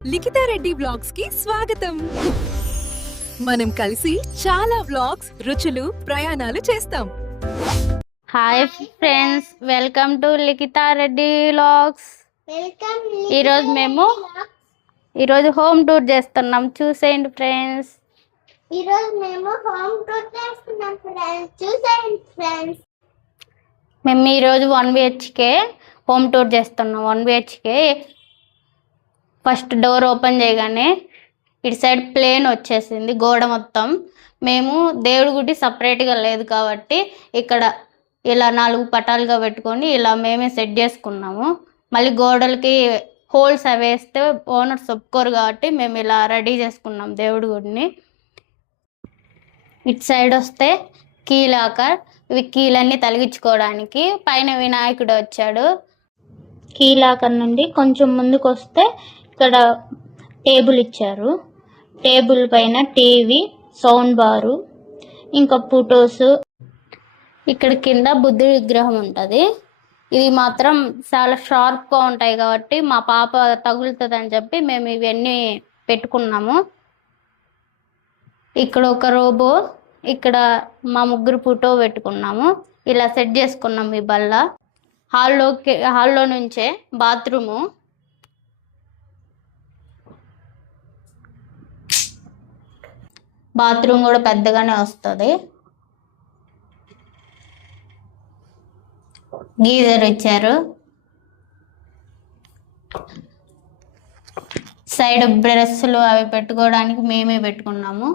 Likhitha Reddy vlogs కి స్వాగతం. మనం కలిసి చాలా వ్లాగ్స్, రుచులు, ప్రయాణాలు చేస్తాం. Hi friends, welcome to Likhitha Reddy vlogs. ఈరోజు హోమ్ టూర్ చేస్తున్నాం, చూసేయండి ఫ్రెండ్స్. మేము ఈరోజు 1 BHK హోమ్ టూర్ చేస్తున్నాం. 1 BHK ఫస్ట్ డోర్ ఓపెన్ చేయగానే ఇటు సైడ్ ప్లేన్ వచ్చేసింది గోడ మొత్తం. మేము దేవుడి గుడి సపరేట్గా లేదు కాబట్టి ఇక్కడ ఇలా 4 పటాలుగా పెట్టుకొని ఇలా మేమే సెట్ చేసుకున్నాము. మళ్ళీ గోడలకి హోల్స్ అవి వేస్తే ఓనర్స్ ఒప్పుకోరు కాబట్టి మేము ఇలా రెడీ చేసుకున్నాం దేవుడి గుడిని. ఇటు సైడ్ వస్తే కీలాకర్, ఇవి కీలన్నీ తలిగించుకోవడానికి. పైన వినాయకుడు వచ్చాడు. కీలాకర్ నుండి కొంచెం ముందుకు వస్తే ఇక్కడ టేబుల్ ఇచ్చారు. టేబుల్ పైన టీవీ, సౌండ్ బారు, ఇంకా ఫొటోస్. ఇక్కడ కింద బుద్ధుడి విగ్రహం ఉంటుంది. ఇది మాత్రం చాలా షార్ప్గా ఉంటాయి కాబట్టి మా పాప తగులుతుందని చెప్పి మేము ఇవన్నీ పెట్టుకున్నాము. ఇక్కడ ఒక రోబో, ఇక్కడ మా ముగ్గురు ఫోటో పెట్టుకున్నాము. ఇలా సెట్ చేసుకున్నాము ఈ బల్ల. హాల్లో నుంచే బాత్రూము. బాత్రూమ్ కూడా పెద్దగానే వస్తుంది. గీజర్ ఇచ్చారు. సైడ్ బ్రష్లు అవి పెట్టుకోవడానికి మేమే పెట్టుకున్నాము.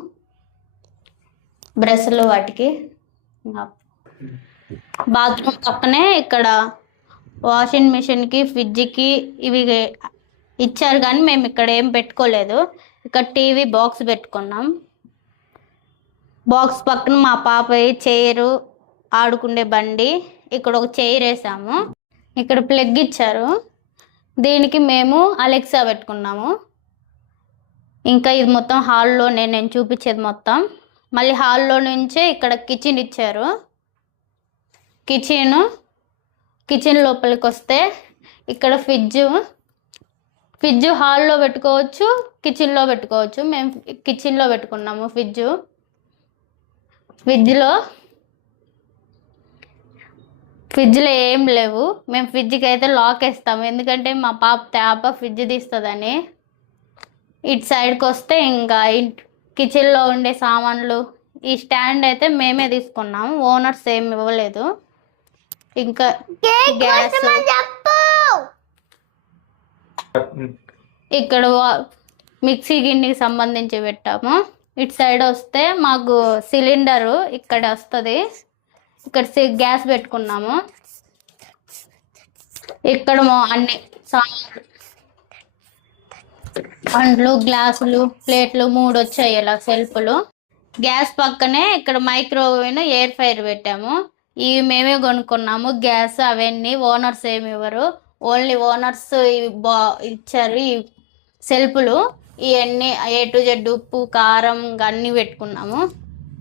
బ్రష్లు వాటికి. బాత్రూమ్ పక్కనే ఇక్కడ వాషింగ్ మిషన్కి, ఫ్రిడ్జ్కి ఇవి ఇచ్చారు కానీ మేము ఇక్కడ ఏం పెట్టుకోలేదు. ఇక్కడ టీవీ బాక్స్ పెట్టుకున్నాం. బాక్స్ పక్కన మా పాప చైరు, ఆడుకునే బండి, ఇక్కడ ఒక చైర్ వేసాము. ఇక్కడ ప్లగ్ ఇచ్చారు. దీనికి మేము అలెక్సా పెట్టుకున్నాము. ఇంకా ఇది మొత్తం హాల్లో నేను చూపించేది మొత్తం. మళ్ళీ హాల్లో నుంచే ఇక్కడ కిచెన్ ఇచ్చారు. కిచెన్ లోపలికి వస్తే ఇక్కడ ఫ్రిడ్జ్ హాల్లో పెట్టుకోవచ్చు, కిచెన్లో పెట్టుకోవచ్చు. మేము కిచెన్లో పెట్టుకున్నాము. ఫ్రిడ్జ్లో ఏం లేవు. మేము ఫ్రిడ్జ్కి అయితే లాక్ వేస్తాము, ఎందుకంటే మా పాప ఫ్రిడ్జ్ తీస్తుందని. ఇటు సైడ్కి వస్తే ఇంకా కిచెన్లో ఉండే సామాన్లు, ఈ స్టాండ్ అయితే మేమే తీసుకున్నాము, ఓనర్స్ ఏమి ఇవ్వలేదు. ఇంకా గ్యాస్, ఇక్కడ మిక్సీ గిన్నెకి సంబంధించి పెట్టాము. ఇటు సైడ్ వస్తే మాకు సిలిండరు ఇక్కడ వస్తుంది. ఇక్కడ గ్యాస్ పెట్టుకున్నాము. ఇక్కడ అన్ని పండ్లు, గ్లాసులు, ప్లేట్లు 3 వచ్చాయి ఇలా సెల్ఫ్లు. గ్యాస్ పక్కనే ఇక్కడ మైక్రోవేవ్, ఎయిర్ ఫ్రైర్ పెట్టాము. ఇవి మేమే కొనుక్కున్నాము. గ్యాస్ అవన్నీ ఓనర్స్ ఏమి ఇవ్వరు, ఓన్లీ ఓనర్స్ ఇచ్చారు ఈ సెల్ఫ్లు. ఇవన్నీ A to Z, ఉప్పు, కారం అన్నీ పెట్టుకున్నాము.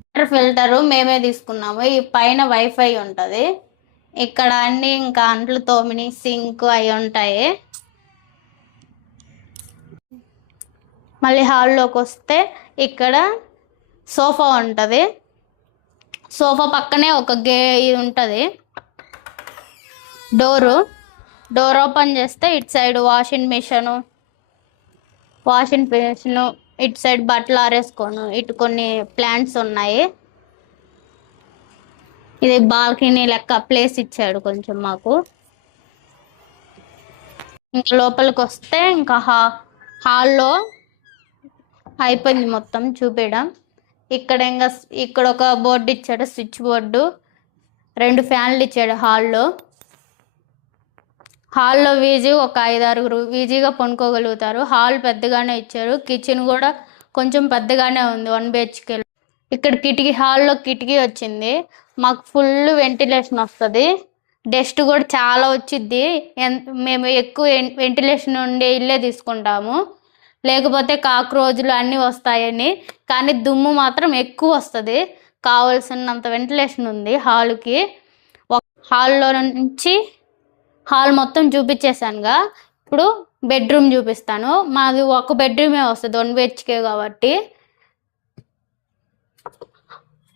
వాటర్ ఫిల్టరు మేమే తీసుకున్నాము. ఈ పైన వైఫై ఉంటుంది. ఇక్కడ అన్నీ ఇంకా అంట్లు తోమిని, సింక్ అవి ఉంటాయి. మళ్ళీ హాల్లోకి వస్తే ఇక్కడ సోఫా ఉంటుంది. సోఫా పక్కనే ఒక ఉంటుంది. డోర్ ఓపెన్ చేస్తే ఇటు సైడ్ వాషింగ్ మిషన్, ఇటు సైడ్ బట్టలు ఆరేసుకోను, ఇటు కొన్ని ప్లాంట్స్ ఉన్నాయి. ఇది బాల్కనీ లెక్క ప్లేస్ ఇచ్చాడు కొంచెం మాకు. ఇంకా లోపలికి వస్తే ఇంకా హాల్లో అయిపోయింది మొత్తం చూపించడం. ఇక్కడ ఒక బోర్డు ఇచ్చాడు, స్విచ్ బోర్డు. 2 ఫ్యాన్లు ఇచ్చాడు హాల్లో ఒక 5-6 ఈజీగా పనుకోగలుగుతారు. హాల్ పెద్దగానే ఇచ్చారు. కిచెన్ కూడా కొంచెం పెద్దగానే ఉంది 1 BHK. ఇక్కడ హాల్లో కిటికీ వచ్చింది. మాకు ఫుల్ వెంటిలేషన్ వస్తుంది. డస్ట్ కూడా చాలా వచ్చిద్ది. మేము ఎక్కువ వెంటిలేషన్ ఉండే ఇల్లే తీసుకుంటాము, లేకపోతే కాక్రోజులు అన్నీ వస్తాయని. కానీ దుమ్ము మాత్రం ఎక్కువ వస్తుంది. కావాల్సినంత వెంటిలేషన్ ఉంది హాల్కి. హాల్లో నుంచి హాల్ మొత్తం చూపించేసానుగా. ఇప్పుడు బెడ్రూమ్ చూపిస్తాను. మాది ఒక బెడ్రూమే వస్తుంది 1 BHK కాబట్టి.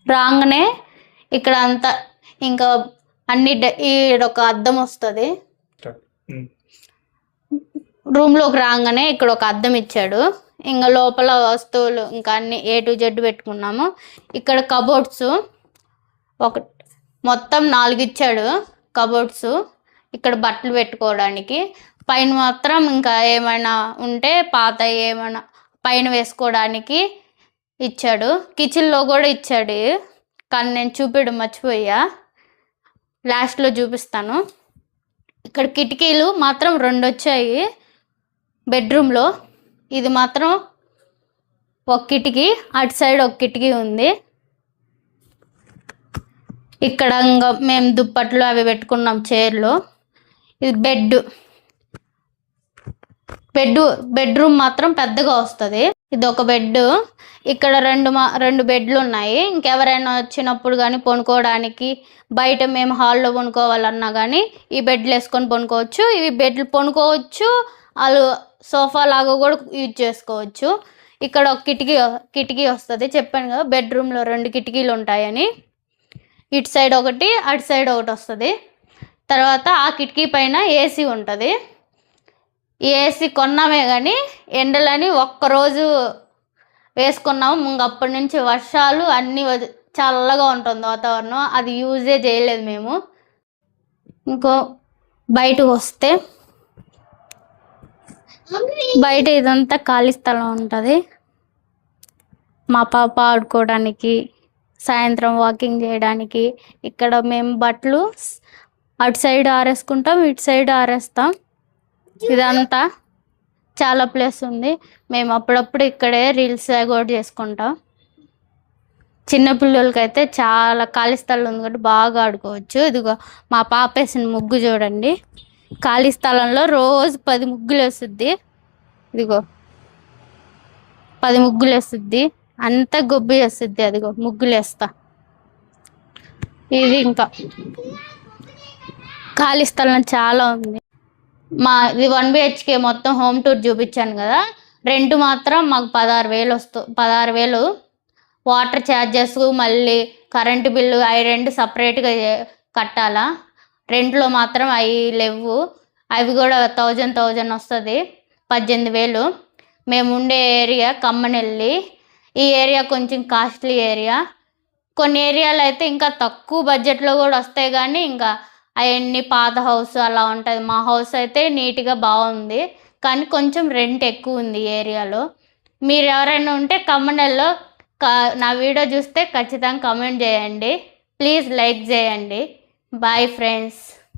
రాగానే ఇక్కడ అంతా ఇంకా అన్ని ఈడొక అద్దం వస్తుంది. రూమ్లోకి రాగానే ఇక్కడ ఒక అద్దం ఇచ్చాడు. ఇంకా లోపల వస్తువులు ఇంకా అన్ని A to Z పెట్టుకున్నాము. ఇక్కడ కబోర్డ్స్ మొత్తం 4 ఇచ్చాడు కబోర్డ్స్. ఇక్కడ బట్టలు పెట్టుకోవడానికి. పైన మాత్రం ఇంకా ఏమైనా ఉంటే పాత ఏమైనా పైన వేసుకోవడానికి ఇచ్చాడు. కిచెన్లో కూడా ఇచ్చాడు, కానీ నేను చూపించడం మర్చిపోయా, లాస్ట్లో చూపిస్తాను. ఇక్కడ కిటికీలు మాత్రం 2 వచ్చాయి బెడ్రూమ్లో. ఇది మాత్రం ఒక కిటికీ, అటు సైడ్ ఒక కిటికీ ఉంది. ఇక్కడ ఇంకా మేము దుప్పట్లు అవి పెట్టుకున్నాం చైర్లో. ఇది బెడ్రూమ్ మాత్రం పెద్దగా వస్తుంది. ఇది ఒక బెడ్. ఇక్కడ 2 బెడ్లు ఉన్నాయి. ఇంకెవరైనా వచ్చినప్పుడు కానీ పడుకోవడానికి, బయట మేము హాల్లో పడుకోవాలన్నా కానీ ఈ బెడ్లు వేసుకొని పడుకోవచ్చు. ఇవి బెడ్లు పడుకోవచ్చు, వాళ్ళు సోఫా లాగా కూడా యూజ్ చేసుకోవచ్చు. ఇక్కడ ఒక కిటికీ వస్తుంది. చెప్పాను కదా బెడ్రూమ్లో 2 కిటికీలు ఉంటాయని. ఇటు సైడ్ ఒకటి, అటు సైడ్ ఒకటి వస్తుంది. తర్వాత ఆ కిటికీ పైన AC ఉంటుంది. ఈ AC కొన్నామే కానీ ఎండలని ఒక్కరోజు వేసుకున్నాము. ఇంకప్పటి నుంచి వర్షాలు అన్నీ చల్లగా ఉంటుంది వాతావరణం. అది యూజే చేయలేదు మేము. ఇంకో బయటకు వస్తే బయట ఇదంతా ఖాళీ స్థలం ఉంటుంది. మా పాప ఆడుకోవడానికి, సాయంత్రం వాకింగ్ చేయడానికి. ఇక్కడ మేము బట్టలు అటు సైడ్ ఆరేసుకుంటాం, ఇటు సైడ్ ఆరేస్తాం. ఇదంతా చాలా ప్లేస్ ఉంది. మేము అప్పుడప్పుడు ఇక్కడే రీల్స్ కూడా చేసుకుంటాం. చిన్నపిల్లలకైతే చాలా ఖాళీ స్థలం ఉంది కాబట్టి బాగా ఆడుకోవచ్చు. ఇదిగో మా పాప వేసిన ముగ్గు చూడండి. ఖాళీ స్థలంలో రోజు 10 ముగ్గులు వేస్తుంది. ఇదిగో 10 ముగ్గులు వేస్తుంది. అంతా గొబ్బి వేస్తుంది. అదిగో ముగ్గులు వేస్తా. ఇది ఇంకా ఖాళీ స్థలం చాలా ఉంది. ఇది 1 BHK మొత్తం హోమ్ టూర్ చూపించాను కదా. రెంట్ మాత్రం మాకు 16,000 వాటర్ ఛార్జెస్, మళ్ళీ కరెంటు బిల్లు అవి 2 సపరేట్గా కట్టాలా. రెంట్లో మాత్రం అవి లేవు. అవి కూడా 1000 వస్తుంది, 18,000. మేము ఉండే ఏరియా కమ్మనెల్లి. ఈ ఏరియా కొంచెం కాస్ట్లీ ఏరియా. కొన్ని ఏరియాలు అయితే ఇంకా తక్కువ బడ్జెట్లో కూడా వస్తాయి, కానీ ఇంకా అవన్నీ పాత హౌస్ అలా ఉంటుంది. మా హౌస్ అయితే నీట్గా బాగుంది, కానీ కొంచెం రెంట్ ఎక్కువ ఉంది ఈ ఏరియాలో. మీరు ఎవరైనా ఉంటే కమ్మనెల్లో నా వీడియో చూస్తే ఖచ్చితంగా కమెంట్ చేయండి. ప్లీజ్ లైక్ చేయండి. Bye friends.